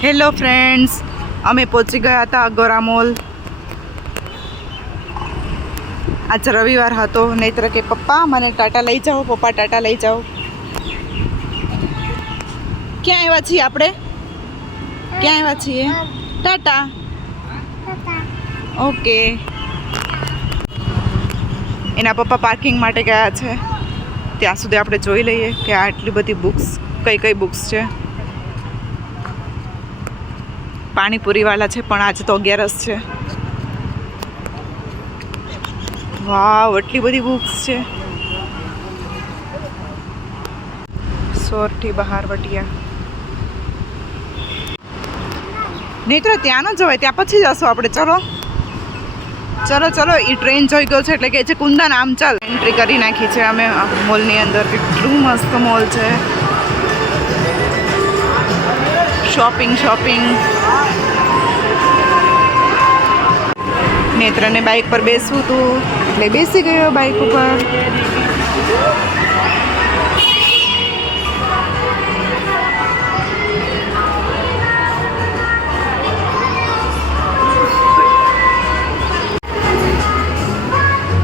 Hello friends, અમે પહોંચી ગયા હતા અગોરા મોલ. આજે રવિવાર હતો. નહીતર કે પપ્પા મને ટાટા લઈ જાઓ, પપ્પા ટાટા લઈ જાઓ. ક્યાં આવ્યા છીએ આપણે? ક્યાં આવ્યા છીએ? ટાટા. ઓકે. એના પપ્પા પાર્કિંગ માટે ગયા છે. ત્યાં સુધી આપણે જોઈ લઈએ કે આટલી બધી બુક્સ કઈ કઈ બુક્સ છે. પાણીપુરીવાળા છે પણ આજે તો 11 છે. વાવ, એટલી બધી બુક્સ છે. સોરઠી બહાર વટિયા. નહીં તો ત્યાં ન જવાય, ત્યાં પછી જશું આપણે. ચલો ચલો ચલો, એ ટ્રેન જોઈ ગયો છે એટલે કે છે કુંદન આમ ચાલ. એન્ટ્રી કરી નાખી છે અમે મોલની અંદર. કેટલું મસ્ત મોલ છે. Shopping shopping. નેત્રને બાઇક પર બેસવું હતું એટલે બેસી ગયો બાઇક ઉપર.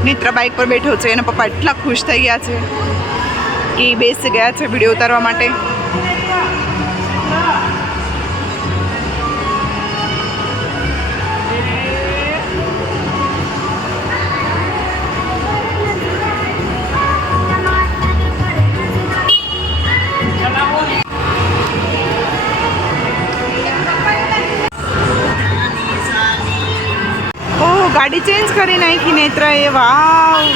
નેત્ર બાઇક પર બેઠો છે. એના પપ્પા એટલા ખુશ થઈ ગયા છે કે બેસી ગયા છે વિડીયો ઉતારવા માટે. ગાડી ચેન્જ કરી નાખી નેત્ર એ. વાવ,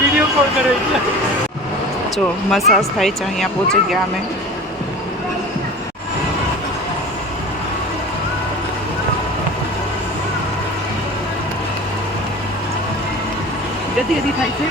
વિડિયો કોલ કરે જો મસાજ થાય છે. અહીંયા પહોંચી ગયા અમે. ગદી ગદી થાય છે.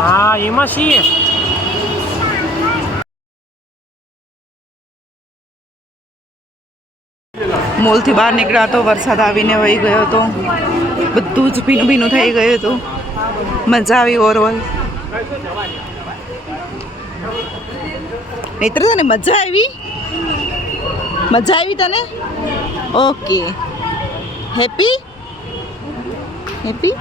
હા, એમાં છીએ. મોલથી બહાર નીકળ્યા તો વરસાદ આવીને વહી ગયો હતો. બધું જ ભીનું ભીનું થઈ ગયું હતું. મજા આવી ઓરવલ. નેત્ર, તને મજા આવી? મજા આવી તને? ઓકે. Happy happy.